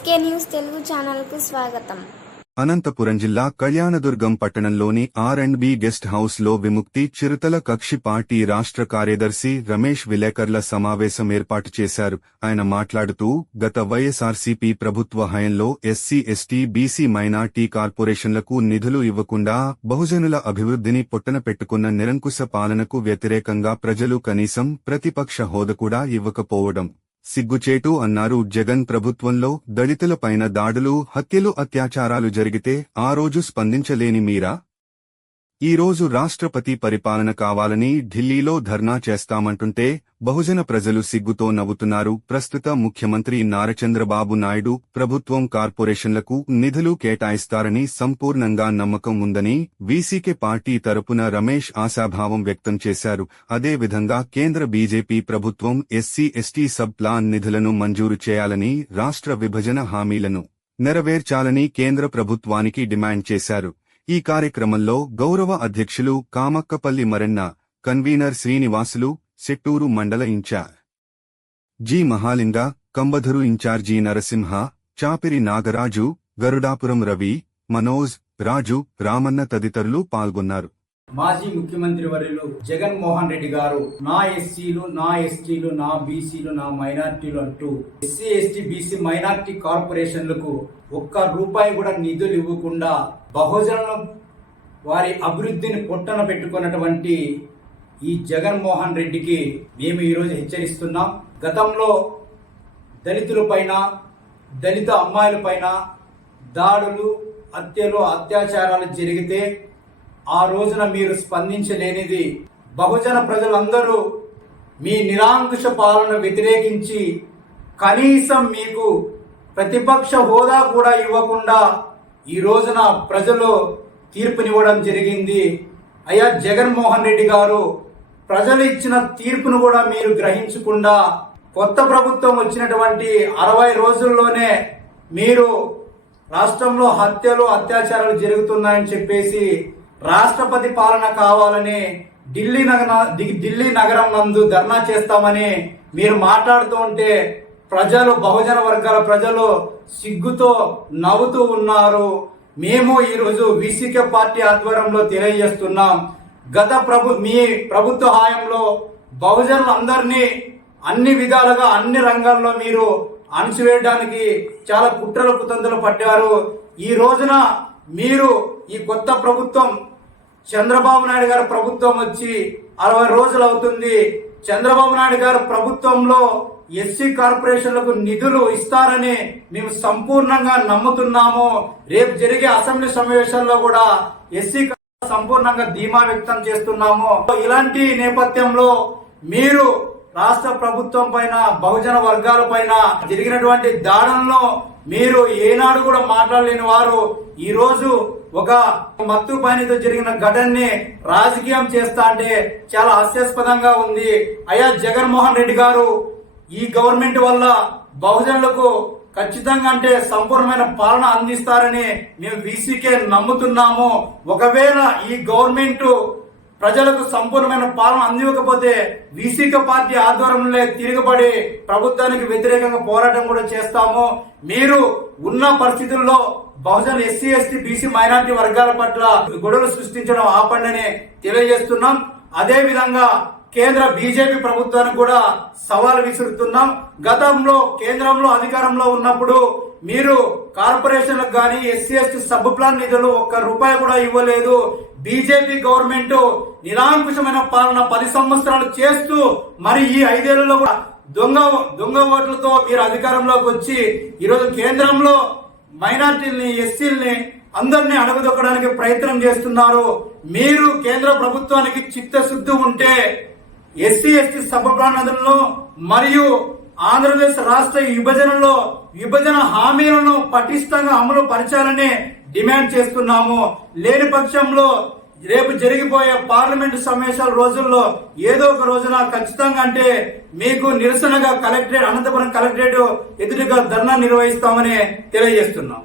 SK news Telugu ఛానల్కు స్వాగతం. అనంతపురం జిల్లా కళ్యాణదుర్గం పట్టణంలోని R&B గెస్ట్ హౌస్ లో విముక్తి చిరుతల కక్షి పార్టీ రాష్ట్ర కార్యదర్శి రమేష్ విలేకరుల సమావేశం ఏర్పాటు చేశారు. ఆయన మాట్లాడుతూ గత వైఎస్ఆర్సీపీ ప్రభుత్వ హయంలో ఎస్సీ, ఎస్టీ, బీసీ, మైనార్టీ కార్పొరేషన్లకు నిధులు ఇవ్వకుండా బహుజనుల అభివృద్ధిని పొట్టన పెట్టుకున్న నిరంకుశ పాలనకు వ్యతిరేకంగా ప్రజలు కనీసం ప్రతిపక్ష హోదా కూడా ఇవ్వకపోవడం సిగ్గుచేటు అన్నారు. జగన్ ప్రభుత్వంలో దళితులపైన దాడులు, హత్యలు, అత్యాచారాలు జరిగితే ఆ రోజు స్పందించలేని మీరా ఈ రోజు రాష్ట్రపతి పరిపాలన కావాలని ఢిల్లీలో ధర్నా చేస్తామంటుంటే బహుజన ప్రజలు సిగ్గుతో నవ్వుతున్నారు. ప్రస్తుత ముఖ్యమంత్రి నారా చంద్రబాబు నాయుడు ప్రభుత్వం కార్పొరేషన్లకు నిధులు కేటాయిస్తారని సంపూర్ణంగా నమ్మకం ఉందని వీసీకే పార్టీ తరపున రమేష్ ఆశాభావం వ్యక్తం చేశారు. అదేవిధంగా కేంద్ర బీజేపీ ప్రభుత్వం ఎస్సీ, ఎస్టీ సబ్ ప్లాన్ నిధులను మంజూరు చేయాలని, రాష్ట్ర విభజన హామీలను నెరవేర్చాలని కేంద్ర ప్రభుత్వానికి డిమాండ్ చేశారు. ఈ కార్యక్రమంలో గౌరవ అధ్యక్షులు కామక్కపల్లి మరెన్న, కన్వీనర్ శ్రీనివాసులు, సెట్టూరు మండల incharge G Mahalinga, Kambadur incharge Narasimha, Chapiri Nagaraju, Garudapuram Ravi, Manoj, Raju, Ramanna తదితరులు పాల్గొన్నారు. మాజీ ముఖ్యమంత్రి వర్యులు జగన్మోహన్ రెడ్డి గారు నా ఎస్సీలు, నా ఎస్టీలు, నా బీసీలు, నా మైనార్టీలు అంటూ ఎస్సీ, ఎస్టీ, బీసీ, మైనార్టీ కార్పొరేషన్లకు ఒక్క రూపాయి కూడా నిధులు ఇవ్వకుండా బహుజనులు వారి అభివృద్ధిని పొట్టన పెట్టుకున్నటువంటి ఈ జగన్మోహన్ రెడ్డికి మేము ఈరోజు హెచ్చరిస్తున్నాం. గతంలో దళితులపైన, దళిత అమ్మాయిలపైన దాడులు, హత్యలు, అత్యాచారాలు జరిగితే ఆ రోజున మీరు స్పందించలేనిది బహుజన ప్రజలందరూ మీ నిరాంకుశ పాలన వ్యతిరేకించి కనీసం మీకు ప్రతిపక్ష హోదా కూడా ఇవ్వకుండా ఈ రోజున ప్రజలు తీర్పునివ్వడం జరిగింది. అయ్యా జగన్మోహన్ రెడ్డి గారు, ప్రజలు ఇచ్చిన తీర్పును కూడా మీరు గ్రహించకుండా కొత్త ప్రభుత్వం వచ్చినటువంటి 60 రోజుల్లోనే మీరు రాష్ట్రంలో హత్యలు, అత్యాచారాలు జరుగుతున్నాయని చెప్పేసి రాష్ట్రపతి పాలన కావాలని ఢిల్లీ నగరం నందు ధర్నా చేస్తామని మీరు మాట్లాడుతూ ఉంటే ప్రజలు, బహుజన వర్గాల ప్రజలు సిగ్గుతో నవ్వుతూ ఉన్నారు. మేము ఈరోజు వీసీకే పార్టీ ఆధ్వర్యంలో తెలియజేస్తున్నాం. మీ ప్రభుత్వ హాయంలో బహుజనులందరినీ అన్ని విధాలుగా, అన్ని రంగాల్లో మీరు అణచివేయడానికి చాలా కుట్రలు, కుతంత్రాలు పట్టారు. ఈ రోజున మీరు ఈ కొత్త ప్రభుత్వం చంద్రబాబు నాయుడు గారి ప్రభుత్వం వచ్చి 60 రోజులు అవుతుంది. చంద్రబాబు నాయుడు గారి ప్రభుత్వంలో ఎస్సీ కార్పొరేషన్లకు నిధులు ఇస్తారని మేము సంపూర్ణంగా నమ్ముతున్నాము. రేపు జరిగే అసెంబ్లీ సమావేశాల్లో కూడా ఎస్సీ సంపూర్ణంగా ధీమా వ్యక్తం చేస్తున్నాము. ఇలాంటి నేపథ్యంలో మీరు రాష్ట్ర ప్రభుత్వం పైన, బహుజన వర్గాల పైన జరిగినటువంటి దాడులను మీరు ఏనాడు కూడా మాట్లాడలేని వారు ఈ రోజు ఒక మత్తు పైనతో జరిగిన ఘటనని రాజకీయం చేస్తా అంటే చాలా హాస్యాస్పదంగా ఉంది. అయ్యా జగన్మోహన్ రెడ్డి గారు, ఈ గవర్నమెంట్ వల్ల బహుజనులకు ఖచ్చితంగా అంటే సంపూర్ణమైన పాలన అందిస్తారని మేము వీసీకే నమ్ముతున్నాము. ఒకవేళ ఈ గవర్నమెంట్ ప్రజలకు సంపూర్ణమైన పాలన అందివ్వకపోతే వీసీకే పార్టీ ఆధ్వర్యంలో తిరగబడి ప్రభుత్వానికి వ్యతిరేకంగా పోరాటం కూడా చేస్తాము. మీరు ఉన్న పరిస్థితుల్లో బహుజన ఎస్సీ, ఎస్టీ, బీసీ, మైనార్టీ వర్గాల పట్ల గొడవలు సృష్టించడం ఆపండని తెలియజేస్తున్నాం. అదే విధంగా కేంద్ర బీజేపీ ప్రభుత్వానికి కూడా సవాల్ విసురుతున్నాం. గతంలో కేంద్రంలో అధికారంలో ఉన్నప్పుడు మీరు కార్పొరేషన్లకు గానీ, ఎస్సీ, ఎస్టీ సబ్ ప్లాన్ నిధులు ఒక్క రూపాయి కూడా ఇవ్వలేదు. బీజేపీ గవర్నమెంట్ నిరాంకుశమైన పాలన 10 సంవత్సరాలు చేస్తూ మరి ఈ 5 ఏళ్లలో కూడా దొంగ ఓట్లతో మీరు అధికారంలోకి వచ్చి ఈరోజు కేంద్రంలో మైనార్టీల్ని, ఎస్సీల్ని అందరినీ అణగదొక్కడానికి ప్రయత్నం చేస్తున్నారు. మీరు కేంద్ర ప్రభుత్వానికి చిత్తశుద్ధి ఉంటే ఎస్సీ, ఎస్టీ సబ్ ప్లాన్ నిధులను మరియు ఆంధ్రప్రదేశ్ రాష్ట్ర విభజన హామీలను పటిష్టంగా అమలు పరచాలని డిమాండ్ చేస్తున్నాము. లేని పక్షంలో రేపు జరిగిపోయే పార్లమెంటు సమావేశాల రోజుల్లో ఏదో ఒక రోజున ఖచ్చితంగా అంటే మీకు నిరసనగా అనంతపురం కలెక్టరేట్ ఎదురుగా ధర్నా నిర్వహిస్తామని తెలియజేస్తున్నాం.